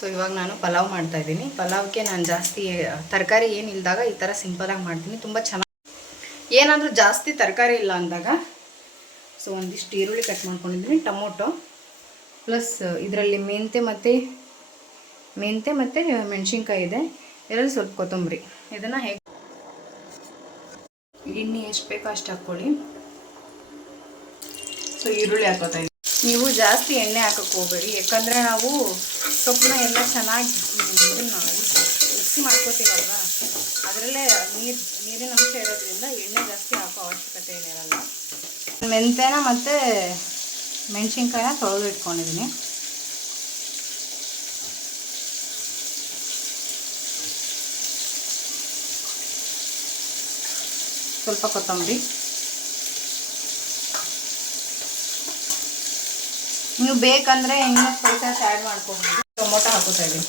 So ಇವಾಗ ನಾನು ಪಲಾವ್ ಮಾಡ್ತಾ ಇದ್ದೀನಿ. ಪಲಾವ್ಗೆ ನಾನು ಜಾಸ್ತಿ, ತರಕಾರಿ ಏನು ಇಲ್ದಾಗ ಈ ಥರ ಸಿಂಪಲಾಗಿ ಮಾಡ್ತೀನಿ. ತುಂಬ ಚೆನ್ನಾಗಿ ಏನಾದರೂ ಜಾಸ್ತಿ ತರಕಾರಿ ಇಲ್ಲ ಅಂದಾಗ ಸೊ ಒಂದಿಷ್ಟು ಈರುಳ್ಳಿ ಕಟ್ ಮಾಡ್ಕೊಂಡಿದ್ದೀನಿ, ಟೊಮೊಟೊ ಪ್ಲಸ್ ಇದರಲ್ಲಿ ಮೆಂತೆ ಮತ್ತು ಮೆಂತೆ ಮತ್ತು ಮೆಣಸಿನ್ಕಾಯಿ ಇದೆ. ಇದರಲ್ಲಿ ಸ್ವಲ್ಪ ಕೊತ್ತಂಬರಿ. ಇದನ್ನು ಹೇಗೆ ಎಣ್ಣೆ ಎಷ್ಟು ಬೇಕೋ ಅಷ್ಟು ಹಾಕ್ಕೊಳ್ಳಿ. ಸೊ ಈರುಳ್ಳಿ ಹಾಕೋತಾ ನೀವು ಜಾಸ್ತಿ ಎಣ್ಣೆ ಹಾಕಕ್ಕೆ ಹೋಗಬೇಡಿ. ಯಾಕಂದರೆ ನಾವು ಸೊಪ್ಪನ್ನ ಎಲ್ಲ ಚೆನ್ನಾಗಿ ಇದನ್ನು ಮಿಕ್ಸಿ ಮಾಡ್ಕೋತೀವಲ್ವ? ಅದರಲ್ಲೇ ನೀರು, ನೀರಿನ ಅಂಶ ಇರೋದ್ರಿಂದ ಎಣ್ಣೆ ಜಾಸ್ತಿ ಹಾಕೋ ಅವಶ್ಯಕತೆ ಏನಿರಲ್ಲ. ಮೆಂತೆನ ಮತ್ತು ಮೆಣಸಿನ್ಕಾಯಿನ ತೊಳೆದು ಇಟ್ಕೊಂಡಿದ್ದೀನಿ ಸ್ವಲ್ಪ ಕೊತ್ತಂಬರಿ. ನೀವು ಬೇಕಂದ್ರೆ ಇನ್ನೂ ಸ್ಪೈಸಸ್ ಆ್ಯಡ್ ಮಾಡ್ಕೊಬೋದು. ಟೊಮೊಟೊ ಹಾಕೋತಾ ಇದ್ದೀನಿ.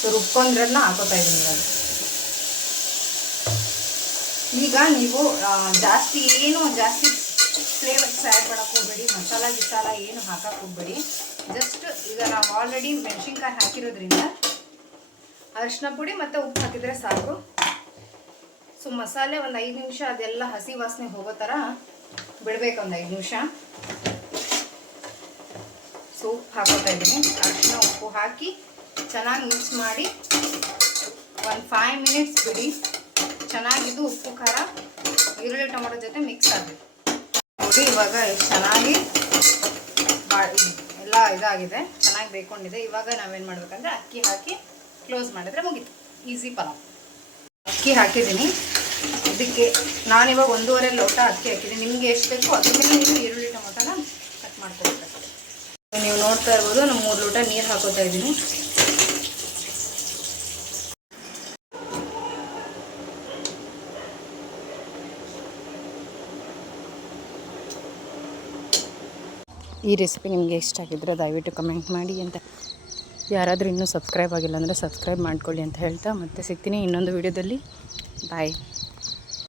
ಸೊ ಹಾಕೋತಾ ಇದ್ದೀನಿ ನಾನು. ಈಗ ನೀವು ಜಾಸ್ತಿ ಏನು ಜಾಸ್ತಿ ಫ್ಲೇವರ್ಸ್ ಆ್ಯಡ್ ಮಾಡೋಕ್ಕೆ ಹೋಗ್ಬೇಡಿ, ಮಸಾಲ ಗಿಸಾಲ ಏನು ಹಾಕಕ್ಕೆ ಹೋಗ್ಬೇಡಿ. ಜಸ್ಟ್ ಈಗ ನಾವು ಆಲ್ರೆಡಿ ಮೆಣಸಿನ್ಕಾಯಿ ಹಾಕಿರೋದ್ರಿಂದ ಅರಿಶಿನ ಪುಡಿ ಮತ್ತು ಉಪ್ಪು ಹಾಕಿದರೆ ಸಾಕು. ಸೊ ಮಸಾಲೆ ಒಂದು ಐದು ನಿಮಿಷ ಅದೆಲ್ಲ ಹಸಿ ವಾಸನೆ ಹೋಗೋ ಥರ ಬಿಡಬೇಕು ಒಂದು ಐದು ನಿಮಿಷ. ಸೊ ಹಾಕೋತಾ ಇದ್ದೀನಿ. ಅರಿಶಿನ ಉಪ್ಪು ಹಾಕಿ ಚೆನ್ನಾಗಿ ಮಿಕ್ಸ್ ಮಾಡಿ ಒಂದು ಫೈವ್ ಮಿನಿಟ್ಸ್ ಬಿಡಿ. ಚೆನ್ನಾಗಿದ್ದು ಉಪ್ಪು, ಖಾರ, ಈರುಳ್ಳಿ, ಟೊಮೊಟೊ ಜೊತೆ ಮಿಕ್ಸ್ ಆಗಬೇಕು. ನೋಡಿ, ಇವಾಗ ಎಷ್ಟು ಚೆನ್ನಾಗಿ ಎಲ್ಲ ಇದಾಗಿದೆ. ಚೆನ್ನಾಗಿ ಬೇಕೊಂಡಿದೆ ಇವಾಗ ನಾವೇನು ಮಾಡಬೇಕಂದ್ರೆ ಅಕ್ಕಿ ಹಾಕಿ ಕ್ಲೋಸ್ ಮಾಡಿದ್ರೆ ಮುಗೀತು. ಈಸಿ ಪಲಾವ್. ಅಕ್ಕಿ ಹಾಕಿದ್ದೀನಿ. ಇದಕ್ಕೆ ನಾನಿವಾಗ ಒಂದೂವರೆ ಲೋಟ ಅಕ್ಕಿ ಹಾಕಿದೆ ನಿಮಗೆ ಎಷ್ಟು ಬೇಕು ಅದ್ರ ನೀವು ಈರುಳ್ಳಿ ಟೊಮೊಟೊನ ಕಟ್ ಮಾಡ್ಕೊಬೇಕು ನೀವು ನೋಡ್ತಾ ಇರ್ಬೋದು, ನಾನು ಮೂರು ಲೋಟ ನೀರು ಹಾಕೋತಾ ಇದ್ದೀನಿ. ಈ ರೆಸಿಪಿ ನಿಮಗೆ ಇಷ್ಟ ಆಗಿದ್ರೆ ದಯವಿಟ್ಟು ಕಮೆಂಟ್ ಮಾಡಿ ಅಂತ. ಯಾರಾದರೂ ಇನ್ನೂ ಸಬ್ಸ್ಕ್ರೈಬ್ ಆಗಿಲ್ಲ ಅಂದರೆ ಸಬ್ಸ್ಕ್ರೈಬ್ ಮಾಡ್ಕೊಳ್ಳಿ ಅಂತ ಹೇಳ್ತಾ ಮತ್ತೆ ಸಿಗ್ತೀನಿ ಇನ್ನೊಂದು ವಿಡಿಯೋದಲ್ಲಿ ಬಾಯ್